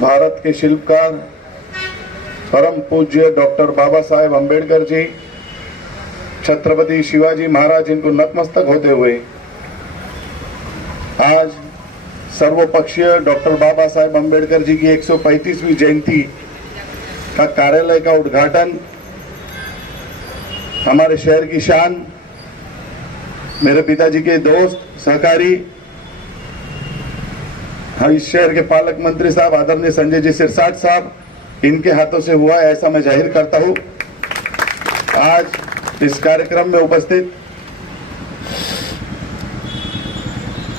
भारत के शिल्पकार परम पूज्य डॉक्टर बाबा साहेब अम्बेडकर जी, छत्रपति शिवाजी महाराज इनको नतमस्तक होते हुए आज सर्वपक्षीय डॉक्टर बाबा साहेब अम्बेडकर जी की 135वीं जयंती का कार्यालय का उद्घाटन हमारे शहर की शान, मेरे पिताजी के दोस्त, सहकारी, इस शहर के पालक मंत्री साहब आदरणीय संजय जी सिरसाट साहब, इनके हाथों से हुआ है, ऐसा मैं जाहिर करता हूं। आज इस कार्यक्रम में उपस्थित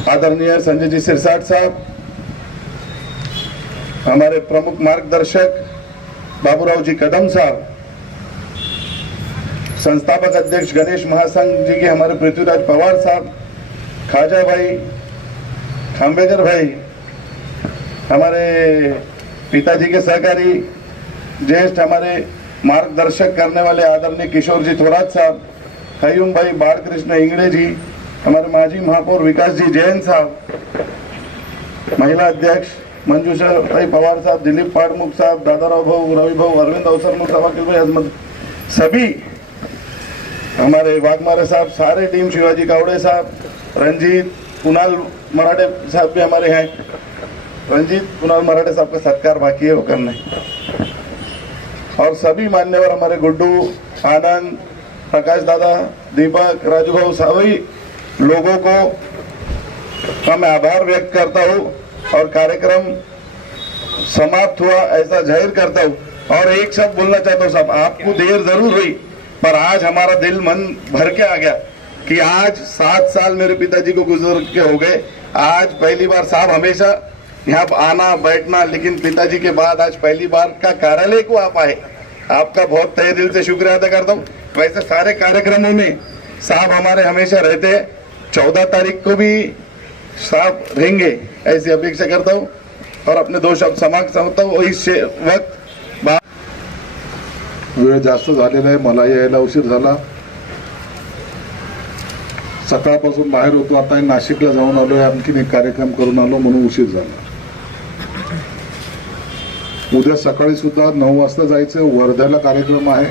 आदरणीय संजय जी सिरसाट साहब, हमारे प्रमुख मार्गदर्शक बाबूराव जी कदम साहब, संस्थापक अध्यक्ष गणेश महासंघ जी के हमारे पृथ्वीराज पवार साहब, खाजा भाई, खांबेकर भाई, हमारे पिताजी के सहकारी ज्येष्ठ हमारे मार्गदर्शक करने वाले आदरणीय किशोर जी थोरात साहब, हयूम भाई, बालकृष्ण इंगड़े जी, हमारे माजी महापौर विकास जी जैन साहब, महिला अध्यक्ष मंजूषा भाई पवार साहब, दिलीप पाड़मुख साहब, दादाराव भाऊ, रवि भाऊ, अरविंद अवसरमुख, सवाकिल भाई अजमत, सभी हमारे वाघमारे साहब, सारे टीम, शिवाजी कावड़े साहब, रंजीत कुणाल मराठे साहब भी हमारे हैं। रंजीत कुणाल मराठे साहब का सत्कार बाकी है वो करने, और सभी मान्यवर हमारे गुड्डू, आनंद, प्रकाश दादा, दीपक, राजू भाऊ, सभी लोगों को मैं आभार व्यक्त करता हूं और कार्यक्रम समाप्त हुआ ऐसा जाहिर करता हूं। और एक शब्द बोलना चाहता हूं साहब, आपको देर जरूर हुई पर आज हमारा दिल मन भर के आ गया कि आज 7 साल मेरे पिताजी को गुजर के हो गए। आज पहली बार साहब हमेशा यहाँ आना बैठना, लेकिन पिताजी के बाद आज पहली बार का कार्यालय को आप आए, आपका बहुत तहे दिल से शुक्रिया अदा करता हूँ। वैसे सारे कार्यक्रमों में साहब हमारे हमेशा रहते हैं, 14 तारीख को भी साहब रहेंगे ऐसी अपेक्षा करता हूँ और अपने 2 शब्द समाप्त समझता हूँ। इस वक्त वेळ जास्त झालेला आहे, मला यायला उशीर झाला, सकाळपासून बाहेर होतो, आता नाशिकला जाऊन आलोय, आणखीन एक कार्यक्रम करून आलो म्हणून उशीर झाला। उद्या सकाळी सुद्धा 9 वाजता जायचं, वर्ध्याला कार्यक्रम आहे,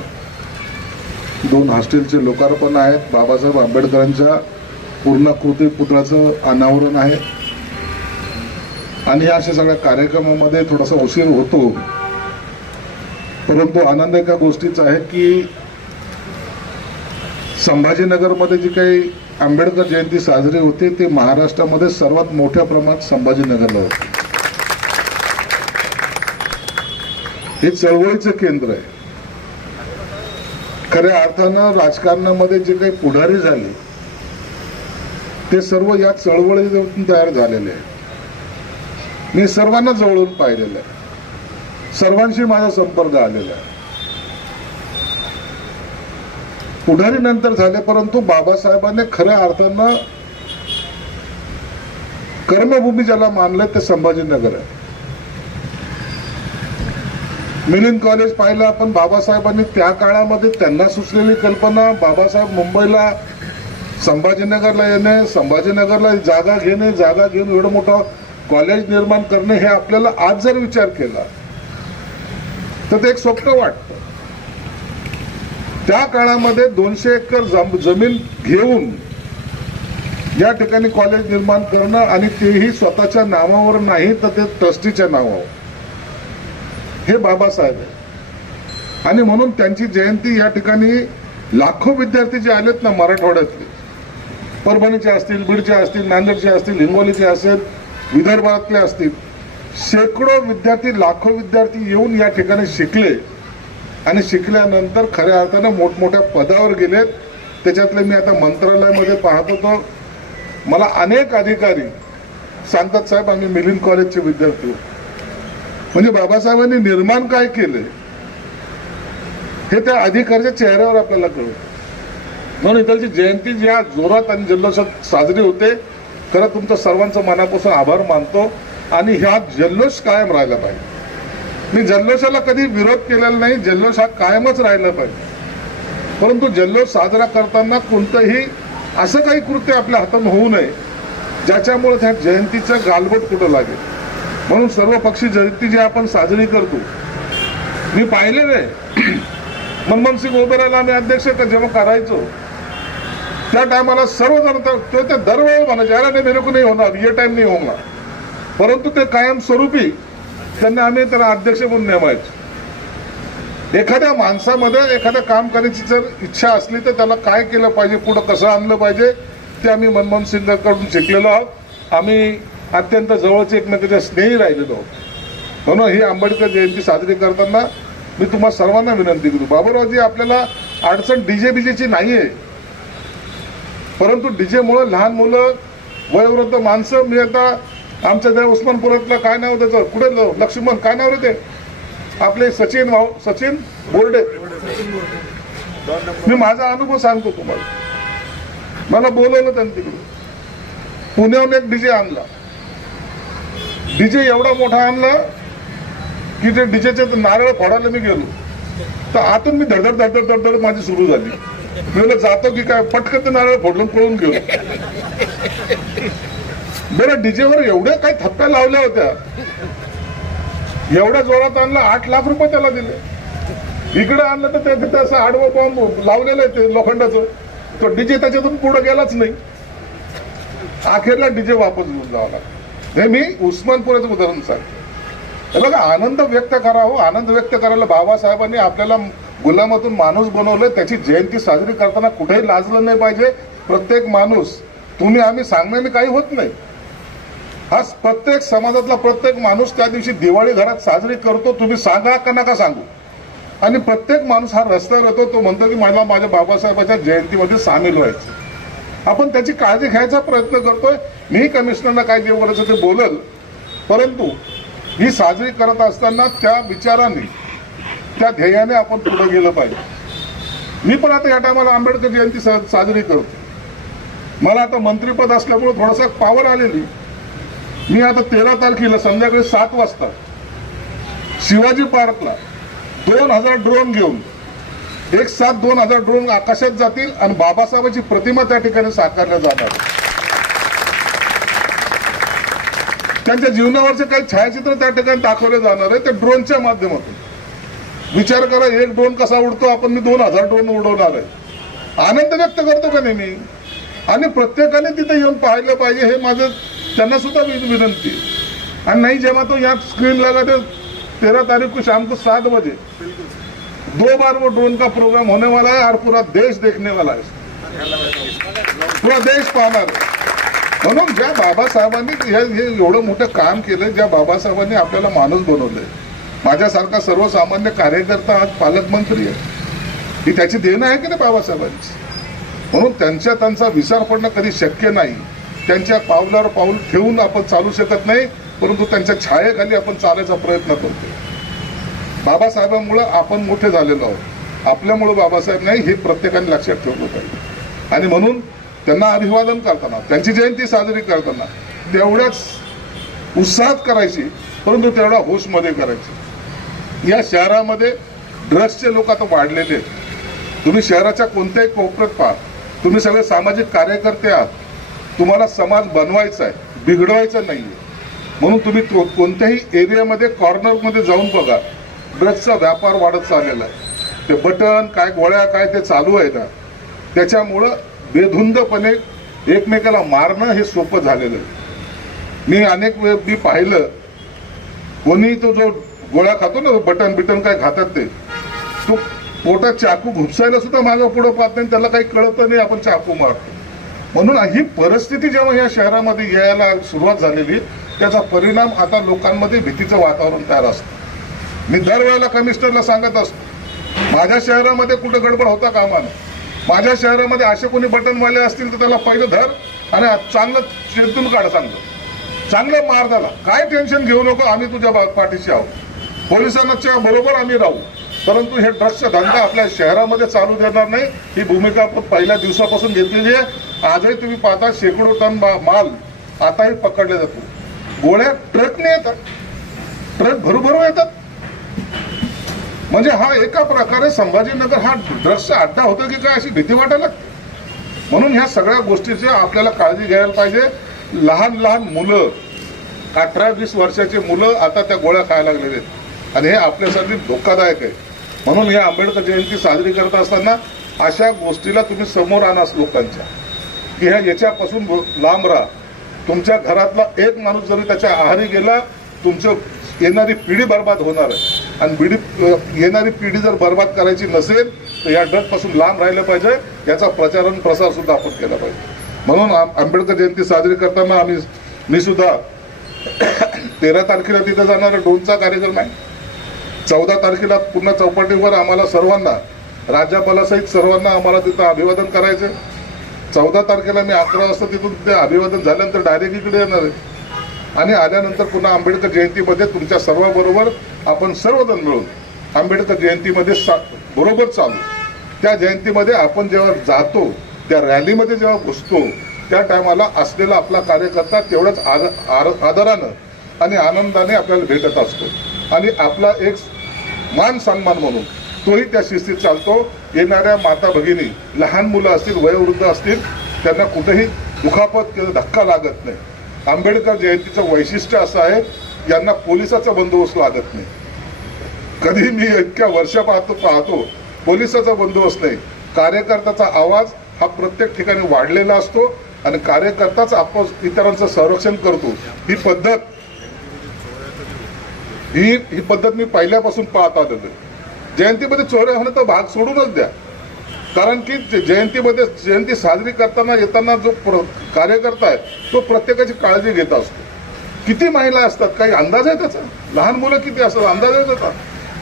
2 हॉस्टेलचे लोकार्पण आहेत, बाबासाहेब आंबेडकरांच्या पूर्णाकृती पुतळ्याचं अनावरण आहे आणि अशा सगळ्या कार्यक्रमामध्ये थोडासा उशीर होतो। परंतु आनंद एका गोष्टीचा आहे की संभाजीनगरमध्ये जी काही आंबेडकर जयंती साजरी होते ते महाराष्ट्रामध्ये सर्वात मोठ्या प्रमाणात संभाजीनगरला होते। हे चळवळीचं केंद्र आहे। खऱ्या अर्थानं राजकारणामध्ये जे काही पुढारी झाले ते सर्व या चळवळीतून तयार झालेले आहे। मी सर्वांना जवळून पाहिलेलं आहे, सर्वांशी माझा संपर्क आलेला आहे। पुढारी नंतर झाले, परंतु बाबासाहेबांनी खऱ्या अर्थानं कर्मभूमी ज्याला मानलं ते संभाजीनगर आहे। मिलिंद कॉलेज पाहिलं आपण, बाबासाहेबांनी त्या काळामध्ये त्यांना सुचलेली कल्पना, बाबासाहेब मुंबईला संभाजीनगरला येणे, संभाजीनगरला जागा घेणे, जागा घेऊन एवढं मोठं कॉलेज निर्माण करणे, हे आपल्याला आज जर विचार केला तर ते एक स्वप्न वाटतं। त्या काळामध्ये 200 एकर जमीन घेऊन या ठिकाणी कॉलेज निर्माण करणं आणि तेही स्वतःच्या नावावर नाही तर ते ट्रस्टीच्या नावावर, हे बाबासाहेब आहे। आणि म्हणून त्यांची जयंती या ठिकाणी लाखो विद्यार्थी जे आलेत ना मराठवाड्यातले, परभणीचे असतील, बीडचे असतील, नांदेडचे असतील, हिंगोलीचे असतील, विदर्भातले असतील, शेकडो विद्यार्थी, लाखो विद्यार्थी येऊन या ठिकाणी शिकले आणि शिकल्यानंतर खऱ्या अर्थाने मोठमोठ्या पदावर गेलेत। त्याच्यातले मी आता मंत्रालयामध्ये पाहत होतो, मला अनेक अधिकारी सांगतात साहेब आम्ही मिलिंद कॉलेजचे विद्यार्थी। म्हणजे बाबासाहेबांनी निर्माण काय केले हे त्या अधिकाऱ्याच्या चेहऱ्यावर आपल्याला कळतं। म्हणून इथलची जयंती ज्या जोरात आणि जल्लोषात साजरी होते, खरं तुमचं सर्वांचं मनापासून आभार मानतो आणि ह्या जल्लोष कायम राहायला पाहिजे। मी जल्लोषाला कधी विरोध केलेला नाही, जल्लोष हा कायमच राहिला पाहिजे। परंतु जल्लोष साजरा करताना कोणतंही असं काही कृत्य आपल्या हातून होऊ नये ज्याच्यामुळे त्या जयंतीचं गालबोट कुठं लागेल। म्हणून सर्व पक्षी जयंती जी आपण साजरी करतो, मी पाहिलेलं आहे मनमोहनसिंग उभे राहायला आम्ही अध्यक्ष जेव्हा करायचो त्या टायमाला सर्वजण ते दरवेळी म्हणायचे अरे नाही मेरे को नहीं होणार, ये टाइम नहीं होणार, परंतु ते कायमस्वरूपी त्यांना आम्ही त्याला अध्यक्ष म्हणून नेमायचो. एखाद्या माणसामध्ये एखाद्या काम करायची जर इच्छा असली तर त्याला काय केलं पाहिजे, पुढं कसं आणलं पाहिजे ते आम्ही मनमोहन सिंगकडून शिकलेलो आहोत. आम्ही अत्यंत जवळचे एकमेकांच्या स्नेही राहिलेलो आहोत. म्हणून ही आंबेडकर जयंती साजरी करताना मी तुम्हा सर्वांना विनंती करतो, बाबूरावजी आपल्याला अडचण डीजे बीजेची नाही आहे, परंतु डीजेमुळे लहान मुलं वयोवृद्ध माणसं, मी आता आमच्या त्या उस्मानपुरातलं काय नाव त्याचं कुठे लक्ष्मण काय नाव रे ते आपले सचिन बोर्डे, मी माझा अनुभव सांगतो तुम्हाला. मला बोलवलं त्यांनी तिकडे, पुण्याहून एक डीजे आणला. डीजे एवढा मोठा आणला की ते डीजेचे नारळ फोडायला मी गेलो तर आतून मी धडधड माझी सुरू झाली. मी बोललो जातो की काय, पटकन ते नारळ फोडून पळून गेलो. बरं डीजेवर एवढ्या काही थप्प्या लावल्या होत्या, एवढ्या जोरात आणला 8 लाख रुपये त्याला दिले. इकडे आणलं तर तिथे असं आडवं बॉम्ब लावलेलं आहे ते लोखंडाचं, तो डीजे त्याच्यातून पुढे गेलाच नाही. अखेरला डीजे वापस घेऊन जावं लागलं. हे मी उस्मानपुराचं उदाहरण सांगतो. हे बघा, आनंद व्यक्त करावं, आनंद व्यक्त करायला बाबासाहेबांनी आपल्याला गुलामातून माणूस बनवलं. त्याची जयंती साजरी करताना कुठेही लाजलं नाही पाहिजे. प्रत्येक माणूस, तुम्ही आम्ही सांगण्याने काही होत नाही. हा प्रत्येक समाजातला प्रत्येक माणूस त्या दिवशी दिवाळी घरात साजरी करतो, तुम्ही सांगा का नका सांगू. आणि प्रत्येक माणूस हा रस्त्यावर येतो, तो म्हणतो की मला माझ्या बाबासाहेबांच्या जयंतीमध्ये सामील व्हायचं. आपण त्याची काळजी घ्यायचा प्रयत्न करतोय. मी कमिशनरला काय जे बोलायचं ते बोलल, परंतु ही साजरी करत असताना त्या विचाराने, त्या ध्येयाने आपण पुढे गेलं पाहिजे. मी पण आता या टायमाला आंबेडकर जयंती साजरी करतो. मला आता मंत्रीपद असल्यामुळे थोडासा पावर आलेली. मी आता 13 तारखेला संध्याकाळी 7 वाजता शिवाजी पार्कला 2000 ड्रोन घेऊन एक साथ 2000 ड्रोन आकाशात जातील आणि बाबासाहेबांची प्रतिमा त्या ठिकाणी साकारल्या जाणार. त्यांच्या जीवनावरचे काही छायाचित्र त्या ठिकाणी दाखवले जाणार आहे त्या ड्रोनच्या माध्यमातून. विचार करा, एक ड्रोन कसा उडतो, आपण मी 2000 ड्रोन उडवणार आहे. आनंद व्यक्त करतो का नाही मी, आणि प्रत्येकाने तिथे येऊन पाहिलं पाहिजे, हे माझं त्यांना सुद्धा विनंती. आणि नाही जेव्हा तो यहाँ स्क्रीन लगा तो 13 तारीख को शाम को 7 बजे 2 बार वो ड्रोन का प्रोग्राम होने वाला है और पूरा देश देखने वाला है, पूरा देश पाहणार आहे. म्हणून ज्या बाबासाहेबांनी हे एवढं मोठं काम केलं, ज्या बाबासाहेबांनी आपल्याला माणूस बनवलंय, माझ्यासारखा सर्वसामान्य कार्यकर्ता आज पालकमंत्री आहे, ही त्याची देण आहे की नाही बाबासाहेबांची. म्हणून त्यांचा विसर पडणं कधी शक्य नाही. त्यांच्या पावलावर पाऊल ठेवून आपण चालू शकत नाही, परंतु त्यांच्या छायेखाली आपण चालायचा प्रयत्न करतो. बाबासाहेबांमुळे आपण मोठे झालेलो आहोत, आपल्यामुळे बाबासाहेब नाही, हे प्रत्येकाने लक्षात ठेवलं पाहिजे. आणि म्हणून त्यांना अभिवादन करताना, त्यांची जयंती साजरी करताना तेवढ्याच उत्साहात करायची, परंतु तेवढ्या होशमध्ये करायची. या शहरामध्ये ड्रग्सचे लोक आता वाढलेले आहेत. तुम्ही शहराच्या कोणत्याही कोपऱ्यात पहा, तुम्ही सगळे सामाजिक कार्यकर्ते आहात, तुम्हाला समाज बनवायचा आहे, बिघडवायचा नाहीये. म्हणून तुम्ही कोणत्याही एरियामध्ये कॉर्नरमध्ये जाऊन बघा, ड्रग्सचा व्यापार वाढत चाललेला आहे. ते बटन काय, गोळ्या काय, ते चालू आहे ना, त्याच्यामुळं बेधुंदपणे एकमेकाला मारणं हे सोपं झालेलं आहे. मी अनेक वेळ मी पाहिलं, कोणी तो जो गोळ्या खातो ना, बटन बिटन काय खातात ते, तो पोटात चाकू घुपसायला सुद्धा मागं पुढं पाहत नाही, त्याला काही कळत नाही, आपण चाकू मारतो. म्हणून ही परिस्थिती जेव्हा या शहरामध्ये यायला सुरुवात झालेली, त्याचा परिणाम आता लोकांमध्ये भीतीचं वातावरण तयार असतं. मी दरवेळेला कमिशनरला सांगत असतो, माझ्या शहरामध्ये कुठं गडबड होता कामा नये. माझ्या शहरामध्ये असे कोणी बटनवाले असतील तर त्याला पहिलं धर आणि चांगलं चेतून काढ, चांगलं मार त्याला. काय टेन्शन घेऊ नको, आम्ही तुझ्या पाठीशी आहोत, पोलिसांच्या बरोबर आम्ही राहू, परंतु हे ड्रग्सचा धंदा आपल्या शहरामध्ये चालू देणार नाही. ही भूमिका आपण पहिल्या दिवसापासून घेतलेली आहे. आजही तुम्ही पाहता शेकडो टन माल आताही पकडले जातो. गोळ्या ट्रकने येतात, ट्रक भरूभरू येतात. म्हणजे हा एका प्रकारे संभाजीनगर हा ड्रग्सचा अड्डा होतो की काय, अशी भीती वाटायला लागते. म्हणून ह्या सगळ्या गोष्टीची आपल्याला काळजी घ्यायला पाहिजे. लहान लहान मुलं 18-20 वर्षाची मुलं आता त्या गोळ्या खायला लागलेले आहेत आणि हे आपल्यासाठी धोकादायक आहे. म्हणून या आंबेडकर जयंती साजरी करत असताना अशा गोष्टीला तुम्ही समोर आणा लोकांच्या, की याच्यापासून लांब राहा. तुमच्या घरातला एक माणूस जरी त्याच्या आहारी गेला, तुमचं येणारी पिढी बर्बाद होणार आहे. आणि येणारी पिढी जर बर्बाद करायची नसेल तर या ड्रगपासून लांब राहिलं पाहिजे. याचा प्रचार आणि प्रसार सुद्धा आपण केला पाहिजे. म्हणून आंबेडकर जयंती साजरी करताना मी सुद्धा 13 तारखेला तिथे जाणारा ड्रोनचा कार्यक्रम आहे. 14 तारखेला पुन्हा चौपाटीवर आम्हाला सर्वांना, राज्यपालासहित सर्वांना आम्हाला तिथं अभिवादन करायचं. 14 तारखेला मी 11 वाजता तिथून ते अभिवादन झाल्यानंतर डायरेक्ट इकडे येणार आहे आणि आल्यानंतर पुन्हा आंबेडकर जयंतीमध्ये तुमच्या सर्वांबरोबर आपण सर्वजण मिळून आंबेडकर जयंतीमध्ये बरोबर चालू. त्या जयंतीमध्ये आपण जेव्हा जातो, त्या रॅलीमध्ये जेव्हा घुसतो, त्या टायमाला असलेला आपला कार्यकर्ता तेवढंच आदरानं आणि आनंदाने आपल्याला भेटत असतो आणि आपला एक मान सन्मान म्हणून तोही त्या शिस्तीत चालतो. येणाऱ्या माता भगिनी, लहान मुलं असतील, वयोवृद्ध असतील, त्यांना कुठेही दुखापत किंवा धक्का लागत नाही. आंबेडकर जयंतीचं वैशिष्ट्य असं आहे, यांना पोलिसाचा बंदोबस्त लागत नाही. कधी मी इतक्या वर्ष पाहतो पोलिसाचा बंदोबस्त नाही. कार्यकर्त्याचा आवाज हा प्रत्येक ठिकाणी वाढलेला असतो आणि कार्यकर्ताच आपण इतरांचं संरक्षण करतो. ही पद्धत मी पहिल्यापासून पाहत आलेलो आहे. जयंतीमध्ये चोऱ्या होणं तर भाग सोडूनच द्या, कारण की जयंती साजरी करताना येताना जो कार्यकर्ता आहे तो प्रत्येकाची काळजी घेत असतो. किती महिला असतात, काही अंदाज आहे त्याचा? लहान मुलं किती असतात, अंदाज आहे त्याचा?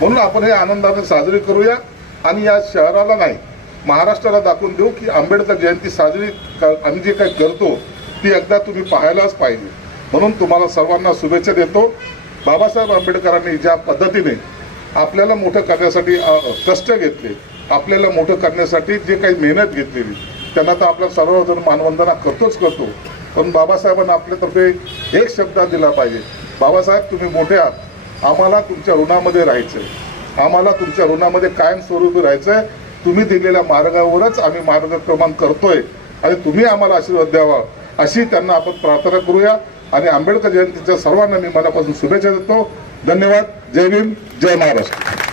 म्हणून आपण हे आनंदाने साजरी करूया आणि या शहराला नाही, महाराष्ट्राला दाखवून देऊ की आंबेडकर जयंती साजरी आम्ही जे काही करतो ती एकदा तुम्ही पाहायलाच पाहिजे. म्हणून तुम्हाला सर्वांना शुभेच्छा देतो. बाबासाहेब आंबेडकरांनी ज्या पद्धतीने आपल्याला मोठं करण्यासाठी कष्ट घेतले, आपल्याला मोठं करण्यासाठी जे काही मेहनत घेतलेली, त्यांना तर आपल्या सर्वजण मानवंदना करतो. पण बाबासाहेबांना आपल्यातर्फे एक शब्द दिला पाहिजे, बाबासाहेब तुम्ही मोठे आहात, आम्हाला तुमच्या ऋणामध्ये राहायचंय, आम्हाला तुमच्या ऋणामध्ये कायमस्वरूपी राहायचंय. तुम्ही दिलेल्या मार्गावरच आम्ही मार्गक्रमण करतोय आणि तुम्ही आम्हाला आशीर्वाद द्यावा, अशी त्यांना आपण प्रार्थना करूया. आणि आंबेडकर जयंतीच्या सर्वांना मी मनापासून शुभेच्छा देतो. धन्यवाद. जय भीम, जय महाराष्ट्र.